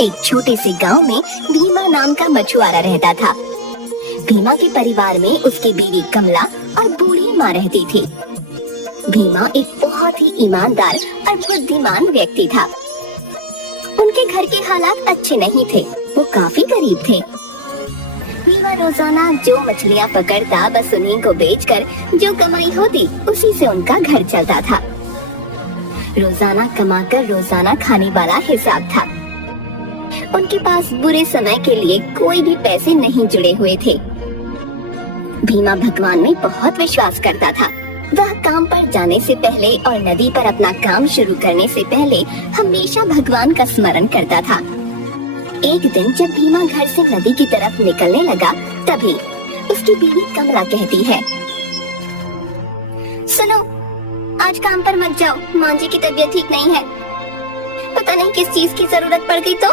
एक छोटे से गांव में भीमा नाम का मछुआरा रहता था। भीमा के परिवार में उसकी बीवी कमला और बूढ़ी माँ रहती थी। भीमा एक बहुत ही ईमानदार और बुद्धिमान व्यक्ति था। उनके घर के हालात अच्छे नहीं थे, वो काफी गरीब थे। भीमा रोजाना जो मछलियाँ पकड़ता बस उन्हीं को बेचकर जो कमाई होती उसी से उनका घर चलता था। रोजाना कमाकर रोजाना खाने वाला हिसाब था। उनके पास बुरे समय के लिए कोई भी पैसे नहीं जुड़े हुए थे। भीमा भगवान में बहुत विश्वास करता था। वह काम पर जाने से पहले और नदी पर अपना काम शुरू करने से पहले हमेशा भगवान का स्मरण करता था। एक दिन जब भीमा घर से नदी की तरफ निकलने लगा, तभी उसकी बीवी कमला कहती है, सुनो, आज काम पर मत जाओ, माँ जी की तबीयत ठीक नहीं है। पता नहीं किस चीज की जरूरत पड़ गई तो।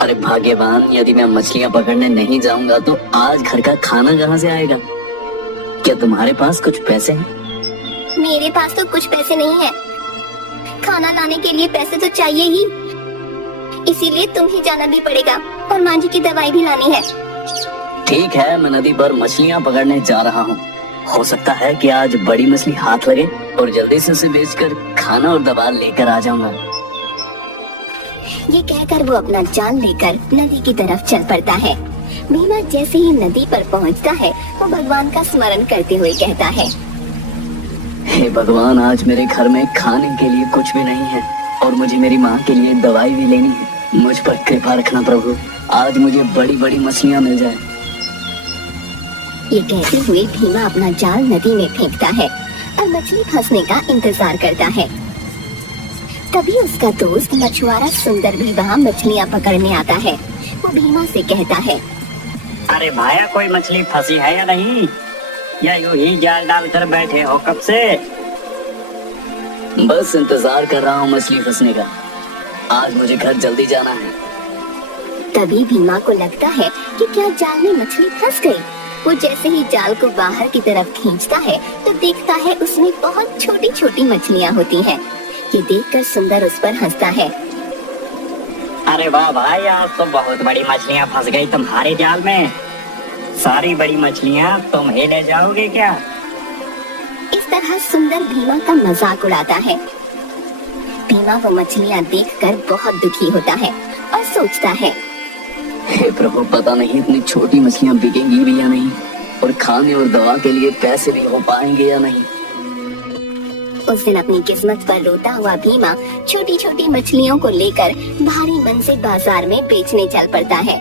अरे भाग्यवान, यदि मैं मछलियाँ पकड़ने नहीं जाऊंगा तो आज घर का खाना कहाँ से आएगा? क्या तुम्हारे पास कुछ पैसे हैं? मेरे पास तो कुछ पैसे नहीं है। खाना लाने के लिए पैसे तो चाहिए ही, इसीलिए तुम ही जाना भी पड़ेगा और माँ जी की दवाई भी लानी है। ठीक है, मैं नदी पर मछलियाँ पकड़ने जा रहा हूँ। हो सकता है कि आज बड़ी मछली हाथ लगे और जल्दी से उसे बेचकर खाना और दवा लेकर आ जाऊंगा। ये कहकर वो अपना जाल लेकर नदी की तरफ चल पड़ता है। भीमा जैसे ही नदी पर पहुंचता है, वो भगवान का स्मरण करते हुए कहता है, हे भगवान, आज मेरे घर में खाने के लिए कुछ भी नहीं है और मुझे मेरी माँ के लिए दवाई भी लेनी है। मुझ पर कृपा रखना प्रभु, आज मुझे बड़ी बड़ी मछलियाँ मिल जाए। ये कहते हुए भीमा अपना जाल नदी में फेंकता है और मछली फंसने का इंतजार करता है। तभी उसका दोस्त मछुआरा सुंदर भी वहाँ मछलियाँ पकड़ने आता है। वो भीमा से कहता है, अरे भाया, कोई मछली फंसी है या नहीं, या यूं ही जाल डालकर बैठे हो कब से? बस इंतजार कर रहा हूँ मछली फंसने का। आज मुझे घर जल्दी जाना है। तभी भीमा को लगता है कि क्या जाल में मछली फंस गई। वो जैसे ही जाल को बाहर की तरफ खींचता है तो देखता है उसमें बहुत छोटी छोटी मछलियाँ होती हैं। ये देखकर सुंदर उस पर हंसता है। अरे वाह भाई, आज तो बहुत बड़ी मछलियाँ फंस गई तुम्हारे जाल में। सारी बड़ी मछलियाँ तुम ही ले जाओगे क्या? इस तरह सुंदर भीमा का मजाक उड़ाता है। भीमा वो मछलियाँ देखकर बहुत दुखी होता है और सोचता है, हे प्रभु, पता नहीं इतनी छोटी मछलियाँ बिकेंगी भी या नहीं और खाने और दवा के लिए पैसे भी हो पाएंगे या नहीं। उस दिन अपनी किस्मत पर रोता हुआ भीमा छोटी छोटी मछलियों को लेकर भारी मन से बाजार में बेचने चल पड़ता है।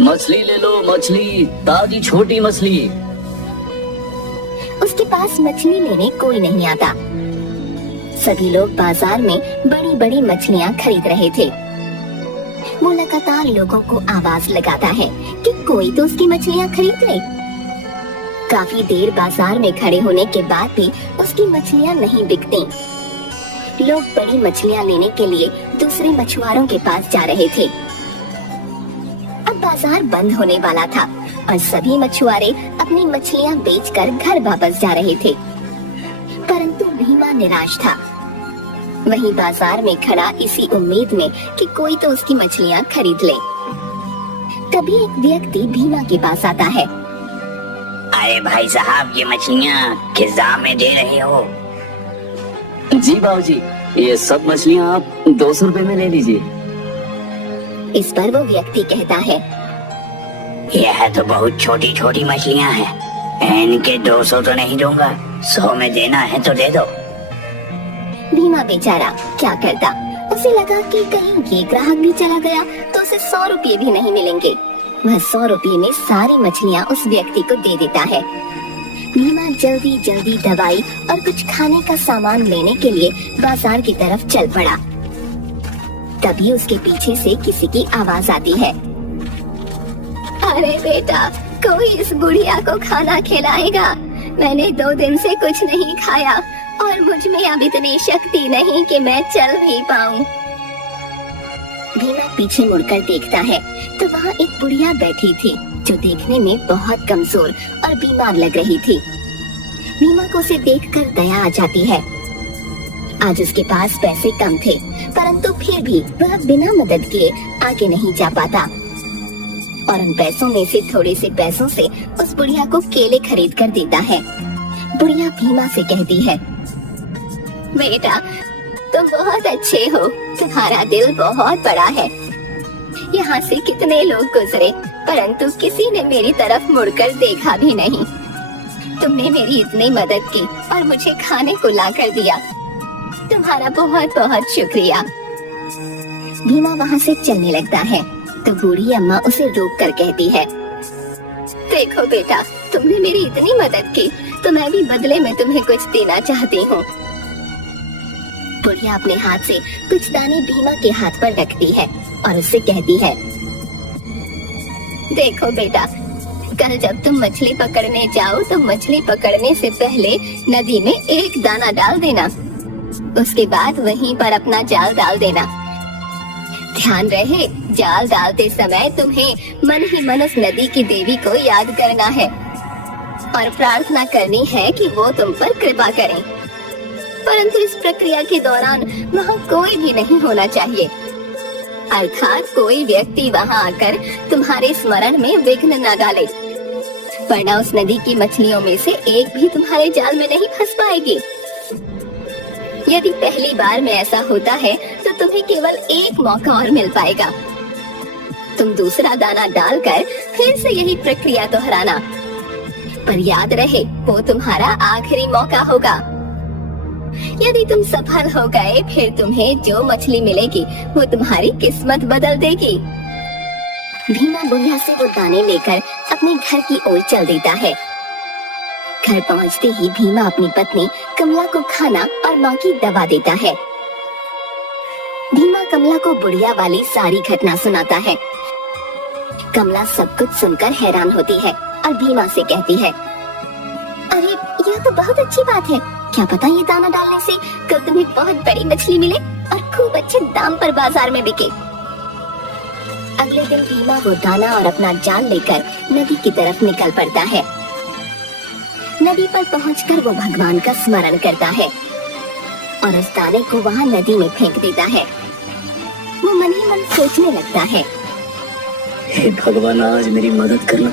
मछली ले लो, मछली, ताजी छोटी मछली। उसके पास मछली लेने कोई नहीं आता। सभी लोग बाजार में बड़ी बड़ी मछलियाँ खरीद रहे थे। वो लगातार लोगों को आवाज लगाता है कि कोई तो उसकी मछलियाँ खरीद ले। काफी देर बाजार में खड़े होने के बाद भी उसकी मछलियाँ नहीं बिकती। लोग बड़ी मछलियाँ लेने के लिए दूसरे मछुआरों के पास जा रहे थे। अब बाजार बंद होने वाला था और सभी मछुआरे अपनी मछलियाँ बेचकर घर वापस जा रहे थे, परंतु भीमा निराश था। वहीं बाजार में खड़ा इसी उम्मीद में कि कोई तो उसकी मछलियाँ खरीद ले। तभी एक व्यक्ति भीमा के पास आता है। अरे भाई साहब, ये मछलियाँ किस दाम में दे रहे हो? जी बाबूजी, ये सब मछलियाँ आप 200 रुपए में ले लीजिए। इस पर वो व्यक्ति कहता है, यह तो बहुत छोटी छोटी मछलियाँ हैं, इनके 200 तो नहीं दूंगा, 100 में देना है तो दे दो। भीमा बेचारा क्या करता। उसे लगा कि कहीं ये ग्राहक भी चला गया तो उसे 100 रुपये भी नहीं मिलेंगे। वह 100 रुपये में सारी मछलियाँ उस व्यक्ति को दे देता है। भीमा जल्दी जल्दी दवाई और कुछ खाने का सामान लेने के लिए बाजार की तरफ चल पड़ा। तभी उसके पीछे से किसी की आवाज आती है, अरे बेटा, कोई इस बुढ़िया को खाना खिलाएगा? मैंने 2 दिन से कुछ नहीं खाया और मुझ में अब इतनी शक्ति नहीं कि मैं चल भी पाऊं। भीमा पीछे मुड़कर देखता है तो वहाँ एक बुढ़िया बैठी थी जो देखने में बहुत कमजोर और बीमार लग रही थी। भीमा को उसे देखकर दया आ जाती है। आज उसके पास पैसे कम थे, परंतु फिर भी वह बिना मदद किए आगे नहीं जा पाता और उन पैसों में से थोड़े से पैसों से उस बुढ़िया को केले खरीद कर देता है। बुढ़िया भीमा से कहती है, बेटा तुम बहुत अच्छे हो, तुम्हारा दिल बहुत बड़ा है। यहाँ से कितने लोग गुजरे परंतु किसी ने मेरी तरफ मुड़कर देखा भी नहीं। तुमने मेरी इतनी मदद की और मुझे खाने को ला कर दिया, तुम्हारा बहुत बहुत शुक्रिया। भीमा वहाँ से चलने लगता है तो बूढ़ी अम्मा उसे रोक कर कहती है, देखो बेटा, तुमने मेरी इतनी मदद की तो मैं भी बदले में तुम्हें कुछ देना चाहती हूँ। बुढ़िया अपने हाथ से कुछ दाने भीमा के हाथ पर रखती है और उससे कहती है, देखो बेटा, कल जब तुम मछली पकड़ने जाओ तो मछली पकड़ने से पहले नदी में एक दाना डाल देना, उसके बाद वहीं पर अपना जाल डाल देना। ध्यान रहे, जाल डालते समय तुम्हें मन ही मन उस नदी की देवी को याद करना है और प्रार्थना करनी है कि वो तुम पर कृपा करें। परंतु इस प्रक्रिया के दौरान वहाँ कोई भी नहीं होना चाहिए, अर्थात कोई व्यक्ति वहाँ आकर तुम्हारे स्मरण में विघ्न न डाले, वरना उस नदी की मछलियों में से एक भी तुम्हारे जाल में नहीं फंस पाएगी। यदि पहली बार में ऐसा होता है तो तुम्हें केवल एक मौका और मिल पाएगा। तुम दूसरा दाना डालकर फिर से यही प्रक्रिया दोहराना, पर याद रहे वो तुम्हारा आखिरी मौका होगा। यदि तुम सफल हो गए फिर तुम्हें जो मछली मिलेगी वो तुम्हारी किस्मत बदल देगी। भीमा बुढ़िया से वो दाने लेकर अपने घर की ओर चल देता है। घर पहुंचते ही भीमा अपनी पत्नी कमला को खाना और माँ की दवा देता है। भीमा कमला को बुढ़िया वाली सारी घटना सुनाता है। कमला सब कुछ सुनकर हैरान होती है और भीमा से कहती है, अरे यह तो बहुत अच्छी बात है, क्या पता ये दाना डालने से कल तुम्हें बहुत बड़ी मछली मिले और खूब अच्छे दाम पर बाजार में बिके। अगले दिन भीमा वो दाना और अपना जाल लेकर नदी की तरफ निकल पड़ता है। नदी पर पहुंचकर वो भगवान का स्मरण करता है और उस दाने को वहाँ नदी में फेंक देता है। वो मन ही मन सोचने लगता है, हे भगवान, आज मेरी मदद करना।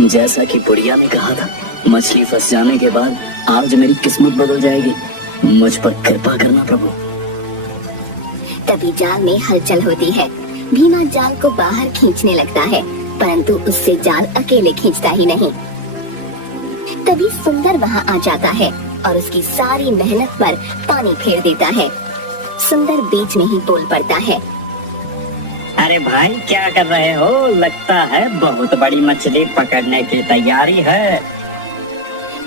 जैसा कि बुढ़िया ने कहा था, मछली फंस जाने के बाद आज मेरी किस्मत बदल जाएगी। मुझ पर कृपा करना प्रभु। तभी जाल में हलचल होती है। भीमा जाल को बाहर खींचने लगता है परंतु उससे जाल अकेले खींचता ही नहीं। तभी सुंदर वहाँ आ जाता है और उसकी सारी मेहनत पर पानी फेर देता है। सुंदर बीच में ही बोल पड़ता है, अरे भाई क्या कर रहे हो? लगता है बहुत बड़ी मछली पकड़ने की तैयारी है।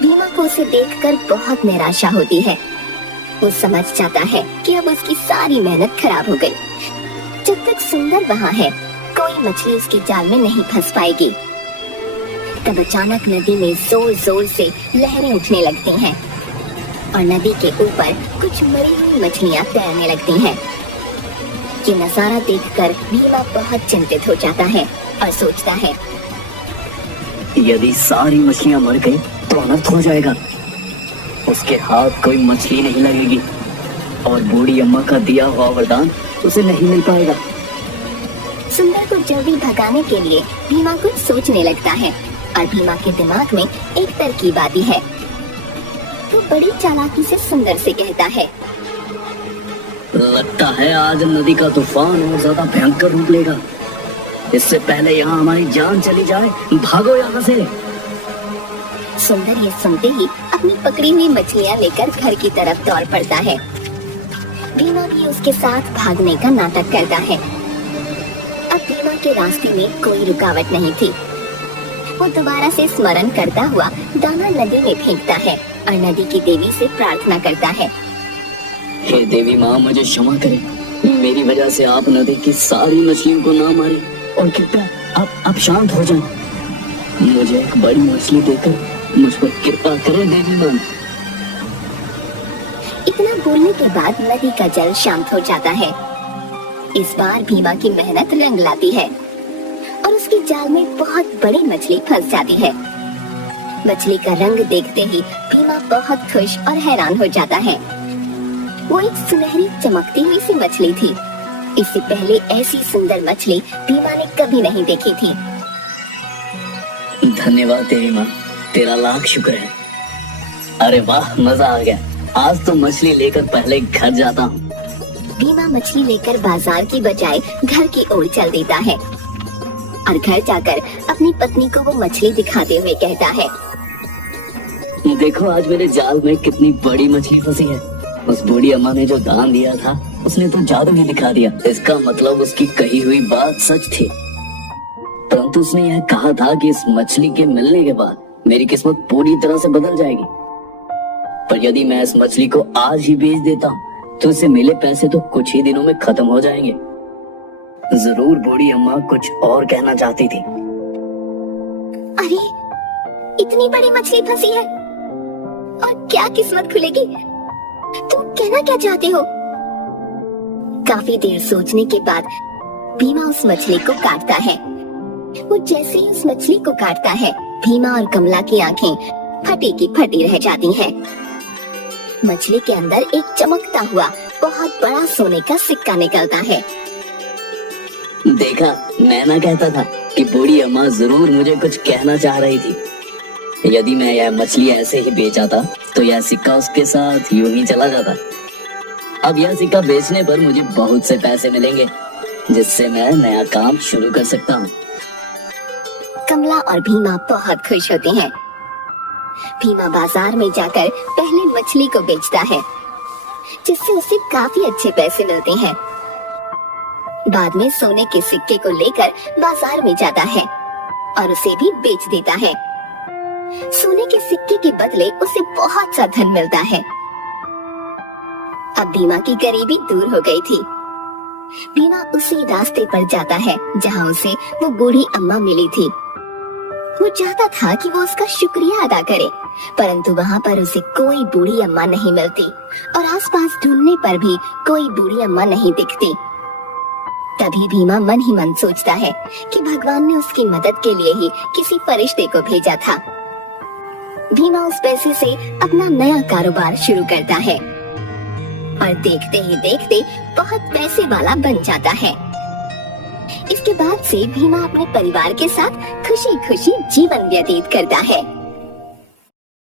भीमा को उसे देखकर बहुत निराशा होती है। वो समझ जाता है कि अब उसकी सारी मेहनत खराब हो गई। जब तक सुंदर वहाँ है कोई मछली उसके जाल में नहीं फंस पाएगी। तब अचानक नदी में जोर जोर से लहरें उठने लगती हैं और नदी के ऊपर कुछ मरी हुई मछलियाँ तैरने लगती हैं। ये नजारा देखकर भीमा बहुत चिंतित हो जाता है और सोचता है, यदि सारी मछलियाँ मर गई तो अनर्थ हो जाएगा। उसके हाथ कोई मछली नहीं लगेगी और बूढ़ी अम्मा का दिया हुआ वरदान उसे नहीं मिल पाएगा। सुंदर को जल्दी भगाने के लिए भीमा कुछ सोचने लगता है और भीमा के दिमाग में एक तरकीब आती है। वो बड़ी चालाकी से सुंदर से कहता है, लगता है आज नदी का तूफान और ज्यादा भयंकर रूप लेगा। इससे पहले यहाँ हमारी जान चली जाए, भागो यहाँ से। सुंदर ये सुनते ही अपनी पकड़ी हुई मछलियाँ लेकर घर की तरफ दौड़ पड़ता है। भीमा भी उसके साथ भागने का नाटक करता है। अब भीमा के रास्ते में कोई रुकावट नहीं थी। वो दोबारा से स्मरण करता हुआ दाना नदी में फेंकता है और नदी की देवी से प्रार्थना करता है, हे देवी माँ, मुझे क्षमा करें। मेरी वजह से आप नदी की सारी मछलियों को ना मारे और कृपया आप शांत हो जाएं। मुझे एक बड़ी मछली देकर मुझ पर कृपा करें देवी माँ। इतना बोलने के बाद नदी का जल शांत हो जाता है। इस बार भीमा की मेहनत रंग लाती है और उसके जाल में बहुत बड़ी मछली फंस जाती है। मछली का रंग देखते ही भीमा बहुत खुश और हैरान हो जाता है। वो एक सुनहरी चमकती हुई सी मछली थी। इससे पहले ऐसी सुंदर मछली भीमा ने कभी नहीं देखी थी। धन्यवाद तेरी माँ, तेरा लाख शुक्र है। अरे वाह, मजा आ गया। आज तो मछली लेकर पहले घर जाता हूँ। भीमा मछली लेकर बाजार की बजाय घर की ओर चल देता है और घर जाकर अपनी पत्नी को वो मछली दिखाते हुए कहता है, देखो आज मेरे जाल में कितनी बड़ी मछली फंसी है। उस बूढ़ी अम्मा ने जो दान दिया था उसने तो जादू ही दिखा दिया। इसका मतलब उसकी कही हुई बात सच थी। परंतु उसने यह कहा था कि इस मछली के मिलने के बाद मेरी किस्मत पूरी तरह से बदल जाएगी। पर यदि मैं इस मछली को आज ही बेच देता हूँ तो इससे मिले पैसे तो कुछ ही दिनों में खत्म हो जाएंगे। जरूर बूढ़ी अम्मा कुछ और कहना चाहती थी। अरे इतनी बड़ी मछली फंसी है और क्या किस्मत खुलेगी? तुम कहना क्या चाहते हो? काफी देर सोचने के बाद भीमा उस मछली को काटता है। वो जैसे ही उस मछली को काटता है, भीमा और कमला की आंखें फटी की फटी रह जाती हैं। मछली के अंदर एक चमकता हुआ बहुत बड़ा सोने का सिक्का निकलता है। देखा, मैं ना कहता था कि बूढ़ी अम्मा जरूर मुझे कुछ कहना चाह रही थी। यदि मैं यह मछली ऐसे ही बेच आता तो यह सिक्का उसके साथ यूं ही चला जाता। अब यह सिक्का बेचने पर मुझे बहुत से पैसे मिलेंगे, जिससे मैं नया काम शुरू कर सकता हूँ। कमला और भीमा बहुत खुश होते हैं। भीमा बाजार में जाकर पहले मछली को बेचता है, जिससे उसे काफी अच्छे पैसे मिलते हैं। बाद में सोने के सिक्के को लेकर बाजार में जाता है और उसे भी बेच देता है। सोने के सिक्के के बदले उसे बहुत सा धन मिलता है। अब भीमा की गरीबी दूर हो गई थी। भीमा उसी रास्ते पर जाता है जहाँ उसे वो बूढ़ी अम्मा मिली थी। वो चाहता था कि वो उसका शुक्रिया अदा करे, परंतु वहाँ पर उसे कोई बूढ़ी अम्मा नहीं मिलती और आसपास ढूंढने पर भी कोई बूढ़ी अम्मा नहीं दिखती। तभी भीमा मन ही मन सोचता है कि भगवान ने उसकी मदद के लिए ही किसी फरिश्ते को भेजा था। भीमा उस पैसे से अपना नया कारोबार शुरू करता है और देखते ही देखते बहुत पैसे वाला बन जाता है। इसके बाद से भीमा अपने परिवार के साथ खुशी खुशी जीवन व्यतीत करता है।